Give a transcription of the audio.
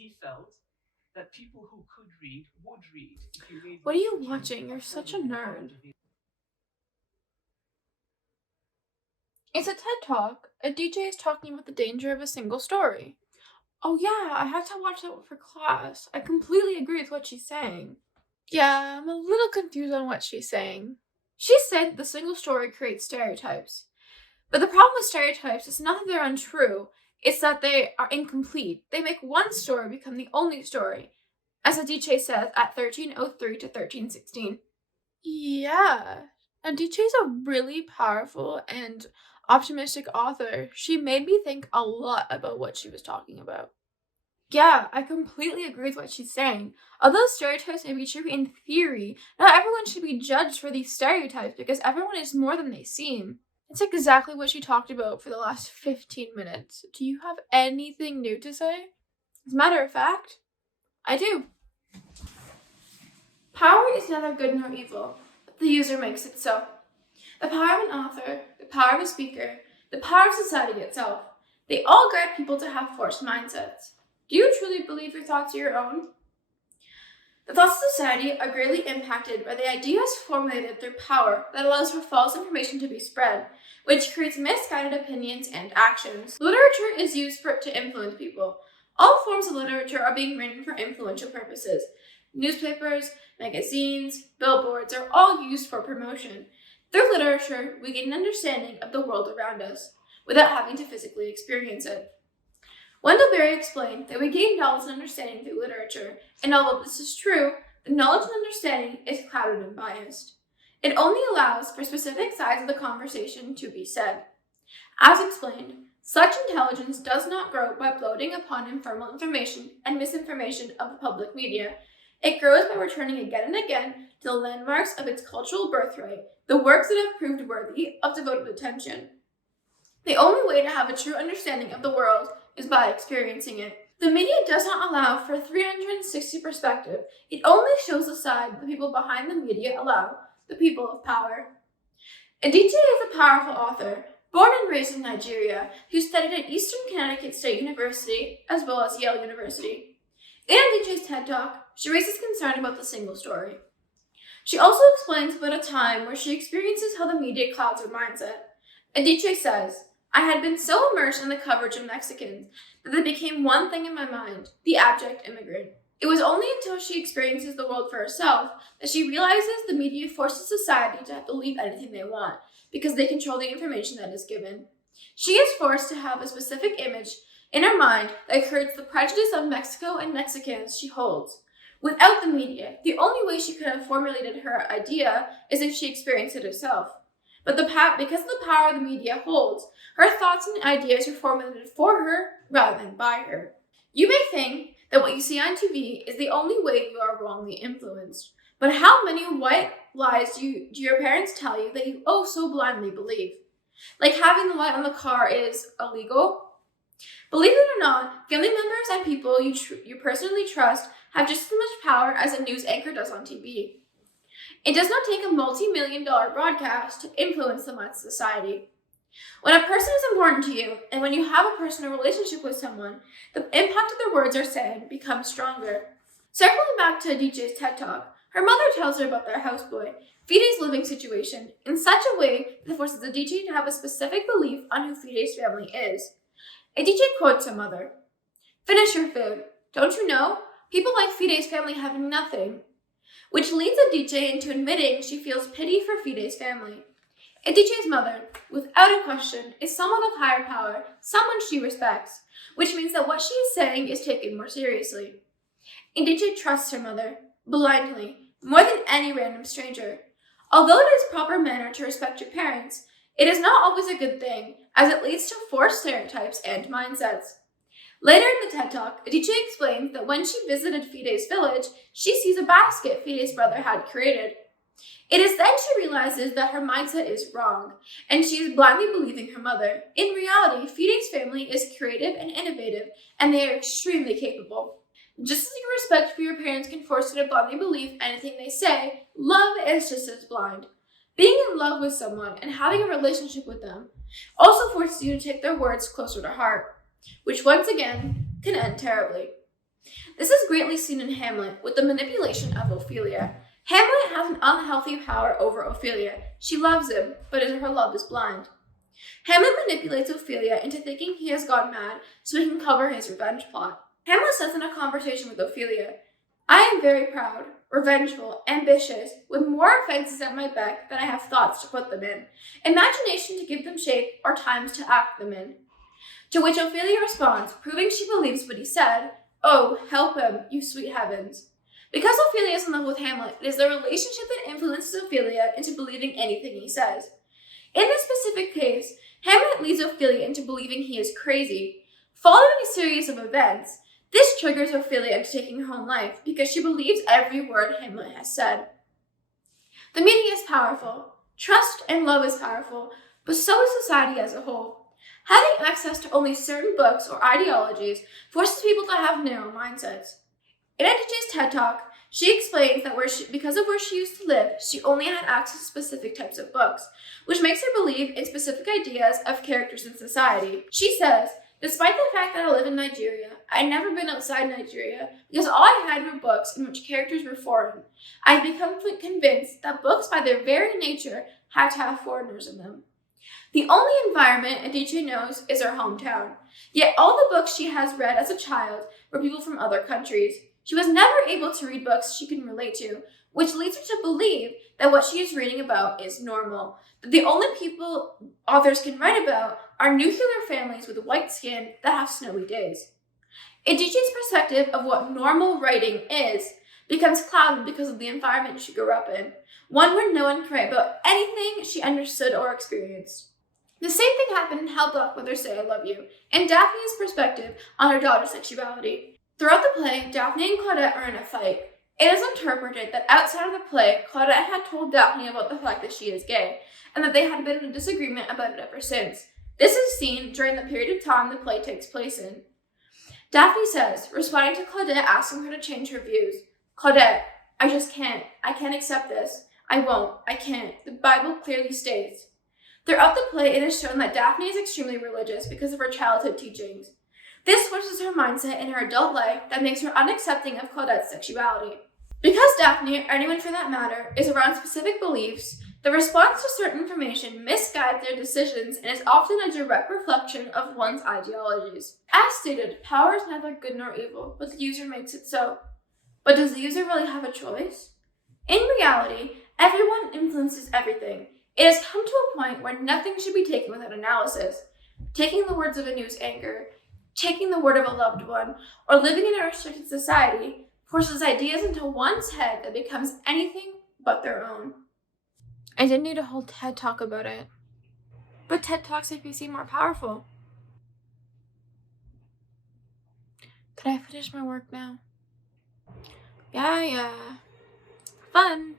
he felt that people who could read would read. What are you watching? You're such a nerd. It's a TED Talk. A DJ is talking about the danger of a single story. Oh yeah, I have to watch that for class. I completely agree with what she's saying. Yeah, I'm a little confused on what she's saying. She said the single story creates stereotypes. But the problem with stereotypes is not that they're untrue, it's that they are incomplete. They make one story become the only story, as the DJ says at 1303 to 1316. Yeah, and DJ's a really powerful and optimistic author. She made me think a lot about what she was talking about. Yeah, I completely agree with what she's saying. Although stereotypes may be true in theory, not everyone should be judged for these stereotypes because everyone is more than they seem. It's exactly what she talked about for the last 15 minutes. Do you have anything new to say? As a matter of fact, I do. Power is neither good nor evil, but the user makes it so. The power of an author, the power of a speaker, the power of society itself, they all guide people to have forced mindsets. Do you truly believe your thoughts are your own? The thoughts of society are greatly impacted by the ideas formulated through power that allows for false information to be spread, which creates misguided opinions and actions. Literature is used to influence people. All forms of literature are being written for influential purposes. Newspapers, magazines, billboards are all used for promotion. Through literature, we gain an understanding of the world around us, without having to physically experience it. Wendell Berry explained that we gain knowledge and understanding through literature, and although this is true, the knowledge and understanding is clouded and biased. It only allows for specific sides of the conversation to be said. As explained, such intelligence does not grow by bloating upon informal information and misinformation of the public media. It grows by returning again and again to the landmarks of its cultural birthright, the works that have proved worthy of devoted attention. The only way to have a true understanding of the world is by experiencing it. The media does not allow for a 360 perspective. It only shows the side the people behind the media allow, the people of power. Aditya is a powerful author, born and raised in Nigeria, who studied at Eastern Connecticut State University as well as Yale University. In Aditya's TED Talk, she raises concern about the single story. She also explains about a time where she experiences how the media clouds her mindset. Aditya says, I had been so immersed in the coverage of Mexicans that they became one thing in my mind, the abject immigrant. It was only until she experiences the world for herself that she realizes the media forces society to believe anything they want because they control the information that is given. She is forced to have a specific image in her mind that creates the prejudice of Mexico and Mexicans she holds. Without the media, the only way she could have formulated her idea is if she experienced it herself. But because of the power the media holds, her thoughts and ideas are formulated for her rather than by her. You may think that what you see on TV is the only way you are wrongly influenced. But how many white lies do your parents tell you that you so blindly believe? Like having the light on the car is illegal? Believe it or not, family members and people you personally trust have just as much power as a news anchor does on TV. It does not take a multi-million-dollar broadcast to influence the minds of society. When a person is important to you, and when you have a personal relationship with someone, the impact of their words are saying becomes stronger. Circling back to DJ's TED Talk, her mother tells her about their houseboy, Fide's living situation, in such a way that forces the DJ to have a specific belief on who Fide's family is. A DJ quotes her mother, Finish your food. Don't you know? People like Fide's family have nothing. Which leads a DJ into admitting she feels pity for Fide's family. A DJ's mother, without a question, is someone of higher power, someone she respects, which means that what she is saying is taken more seriously. A DJ trusts her mother, blindly, more than any random stranger. Although it is proper manner to respect your parents, it is not always a good thing, as it leads to forced stereotypes and mindsets. Later in the TED Talk, Aditya explains that when she visited Fide's village, she sees a basket Fide's brother had created. It is then she realizes that her mindset is wrong, and she is blindly believing her mother. In reality, Fide's family is creative and innovative, and they are extremely capable. Just as your respect for your parents can force you to blindly believe anything they say, love is just as blind. Being in love with someone and having a relationship with them also forces you to take their words closer to heart, which once again can end terribly. This is greatly seen in Hamlet with the manipulation of Ophelia. Hamlet has an unhealthy power over Ophelia. She loves him, but her love is blind. Hamlet manipulates Ophelia into thinking he has gone mad so he can cover his revenge plot. Hamlet says in a conversation with Ophelia, "I am very proud, revengeful, ambitious, with more offenses at my beck than I have thoughts to put them in, imagination to give them shape, or times to act them in." To which Ophelia responds, proving she believes what he said, "Oh, help him, you sweet heavens." Because Ophelia is in love with Hamlet, it is the relationship that influences Ophelia into believing anything he says. In this specific case, Hamlet leads Ophelia into believing he is crazy. Following a series of events, this triggers Ophelia into taking her own life because she believes every word Hamlet has said. The media is powerful. Trust and love is powerful, but so is society as a whole. Having access to only certain books or ideologies forces people to have narrow mindsets. In NTJ's TED Talk, she explains that because of where she used to live, she only had access to specific types of books, which makes her believe in specific ideas of characters in society. She says, "Despite the fact that I live in Nigeria, I'd never been outside Nigeria because all I had were books in which characters were foreign. I've become convinced that books by their very nature have to have foreigners in them." The only environment Adichie knows is her hometown, yet all the books she has read as a child were people from other countries. She was never able to read books she can relate to, which leads her to believe that what she is reading about is normal, that the only people authors can write about are nuclear families with white skin that have snowy days. Adichie's perspective of what normal writing is becomes clouded because of the environment she grew up in, one where no one can write about anything she understood or experienced. The same thing happened in How Black Mothers Say I Love You, and Daphne's perspective on her daughter's sexuality. Throughout the play, Daphne and Claudette are in a fight. It is interpreted that outside of the play, Claudette had told Daphne about the fact that she is gay, and that they had been in a disagreement about it ever since. This is seen during the period of time the play takes place in. Daphne says, responding to Claudette asking her to change her views, "Claudette, I just can't. I can't accept this. I won't. I can't. The Bible clearly states." Throughout the play, it is shown that Daphne is extremely religious because of her childhood teachings. This forces her mindset in her adult life that makes her unaccepting of Claudette's sexuality. Because Daphne, or anyone for that matter, is around specific beliefs, the response to certain information misguides their decisions and is often a direct reflection of one's ideologies. As stated, power is neither good nor evil, but the user makes it so. But does the user really have a choice? In reality, everyone influences everything. It has come to a point where nothing should be taken without analysis. Taking the words of a news anchor, taking the word of a loved one, or living in a restricted society forces ideas into one's head that becomes anything but their own. I didn't need a whole TED Talk about it. But TED Talks make me seem more powerful. Could I finish my work now? Yeah. Fun.